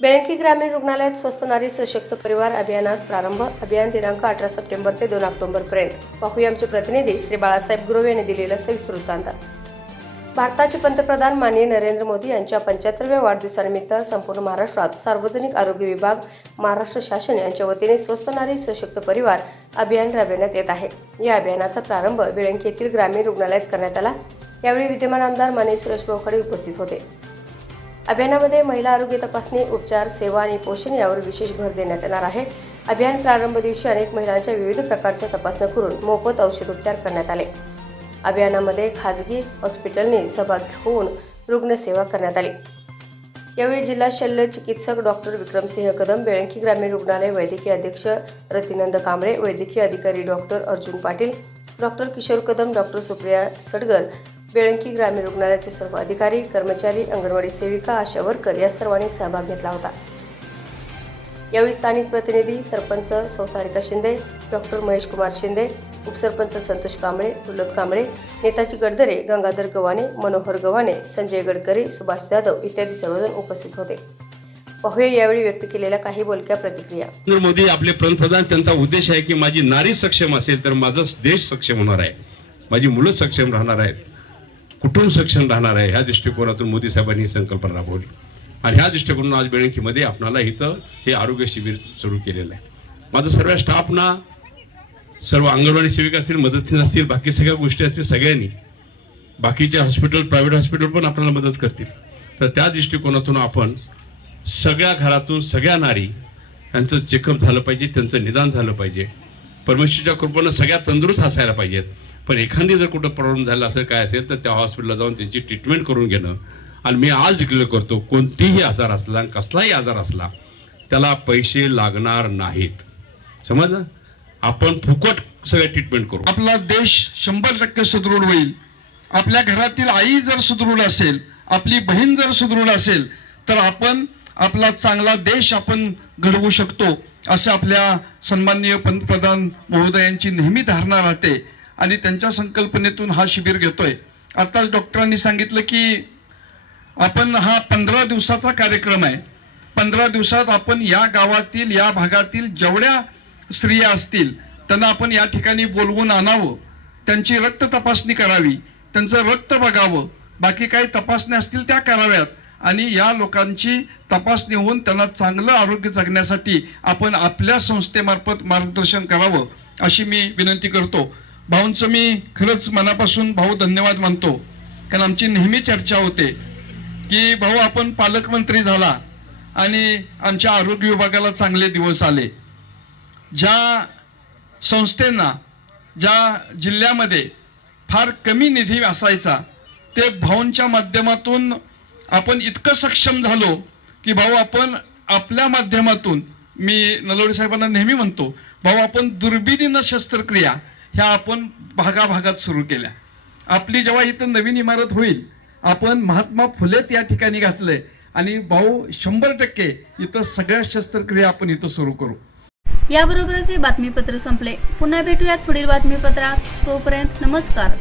बेळंकी ग्रामीण रुग्णालयात स्वस्थ नारी सशक्त परिवार अभियानास प्रारंभ। अभियान दिनांक 18 सप्टेंबर ते 2 ऑक्टोबर पर्यंत। पाहूया आमचे प्रतिनिधी श्री बाळासाहेब गुरव यांनी दिलेला सविस्तर वृत्तांत। भारताचे पंतप्रधान माननीय नरेंद्र मोदी यांच्या 75व्या वाढदिवसानिमित्त संपूर्ण महाराष्ट्रात सार्वजनिक आरोग्य विभाग, महाराष्ट्र शासन यांच्या वतीने स्वस्थ नारी सशक्त परिवार अभियान राबविण्यात येत आहे। या अभियानाचा प्रारंभ बेळंकी येथील ग्रामीण रुग्णालयात करण्यात आला। यावेळी विद्यमान आमदार माननीय सुरेश भाऊ उपस्थित होते। अभियानामध्ये महिला आरोग्य तपासणी, उपचार, सेवा आणि पोषण यावर विशेष भर देण्यात येणार आहे। अभियान प्रारंभ दिवशी अनेक महिलांच्या विविध प्रकारच्या तपासण्या करून मोफत औषधोपचार करण्यात आले। अभियानामध्ये खाजगी हॉस्पिटलने सहभाग घेऊन रुग्णसेवा करण्यात आली। यावेळी जिल्हा शल्य चिकित्सक डॉक्टर विक्रमसिंह कदम, बेळंकी ग्रामीण रुग्णालय वैद्यकीय अध्यक्ष रतिनंद कांबळे, वैद्यकीय अधिकारी doctor Arjun Patil, doctor Kishore Kadam, doctor Supriya Sadgar, Belanki ग्रामीण रुग्णालयाचे सर्व अधिकारी, कर्मचारी, अंगणवाडी सेविका, आशा वर्कर या सर्वांनी सहभाग घेतला होता। यावेळी स्थानिक प्रतिनिधी, सरपंच सौ सारिका शिंदे, डॉक्टर महेश कुमार शिंदे, उपसरपंच संतोष कांबळे, दुर्लभ कांबळे, नेताजी गडदरे, गंगाधर गव्हाणे, मनोहर गव्हाणे, संजय गडकरी, सुभाष जाधव इत्यादी सर्वजण उपस्थित होते। पाहूया यावेळी व्यक्त केलेल्या काही बोलक्या प्रतिक्रिया। नरेंद्र मोदी आपले पंतप्रधान, त्यांचा उद्देश आहे की माझी नारी सक्षम असेल तर माझा देश सक्षम होणार आहे, माझी मुलं सक्षम राहणार आहेत, कुटुंब सक्षम राहणार आहे। ह्या दृष्टिकोनातून मोदी साहेबांनी ही संकल्पना राबवली आणि ह्या दृष्टिकोनातून आज बेळंकीमध्ये आपणाला इथं हे आरोग्य शिबिर सुरू केलेलं आहे। माझं सर्व स्टाफना, सर्व अंगणवाडी सेविका असतील, मदतनीस असतील, बाकी सगळ्या गोष्टी असतील, सगळ्यांनी बाकीचे हॉस्पिटल, प्रायव्हेट हॉस्पिटल पण आपल्याला मदत करतील। तर त्या दृष्टिकोनातून आपण सगळ्या घरातून सगळ्या नारी यांचं चेकअप झालं पाहिजे, त्यांचं निदान झालं पाहिजे। परमेश्वरच्या कृपेने सगळ्या तंदुरुस्त असायला पाहिजेत। पण एखादी जर कुठं प्रॉब्लेम झाला असेल, काय असेल, तर त्या हॉस्पिटलला जाऊन त्यांची ट्रीटमेंट करून घेणं। आणि मी आज डिक्लेअर करतो, कोणतीही आजार असला, कसलाही आजार असला, त्याला पैसे लागणार नाहीत। समजलं? आपण फुकट सगळे ट्रीटमेंट करू। आपला देश 100% सुदृढ होईल। आपल्या घरातील आई जर सुदृढ असेल, आपली बहीण जर सुदृढ असेल, तर आपण आपला चांगला देश आपण घडवू शकतो, असं आपल्या सन्माननीय पंतप्रधान महोदयांची नेहमी धारणा राहते आणि त्यांच्या संकल्पनेतून हा शिबिर घेतोय। आताच डॉक्टरांनी सांगितलं की आपण हा 15 दिवसाचा कार्यक्रम आहे। 15 दिवसात आपण या गावातील, या भागातील जेवढ्या स्त्रिया असतील त्यांना आपण या ठिकाणी बोलवून आणावं, त्यांची रक्त तपासणी करावी, त्यांचं रक्त बघावं, बाकी काही तपासण्या असतील त्या कराव्यात आणि या लोकांची तपासणी होऊन त्यांना चांगलं आरोग्य जगण्यासाठी आपण आपल्या संस्थेमार्फत मार्गदर्शन करावं, अशी मी विनंती करतो। भाऊंचं मी खरंच मनापासून भाऊ धन्यवाद मानतो, कारण आमची नेहमी चर्चा होते की भाऊ आपण पालकमंत्री झाला आणि आमच्या आरोग्य विभागाला चांगले दिवस आले। ज्या संस्थेंना, ज्या जिल्ह्यामध्ये फार कमी निधी असायचा, ते भाऊंच्या माध्यमातून आपण इतकं सक्षम झालो की भाऊ आपण आपल्या माध्यमातून, मी नलवडे साहेबांना नेहमी म्हणतो, भाऊ आपण दुर्बिणीनं शस्त्रक्रिया ह्या आपण भागाभागात सुरू केल्या। आपली जेव्हा इथं नवीन इमारत होईल, आपण महात्मा फुलेत या ठिकाणी घातलंय आणि भाऊ 100% इथं सगळ्या शस्त्रक्रिया आपण इथं सुरू करू। याबरोबरच हे बातमीपत्र संपले। पुन्हा भेटूयात पुढील बातमीपत्रात। तोपर्यंत नमस्कार।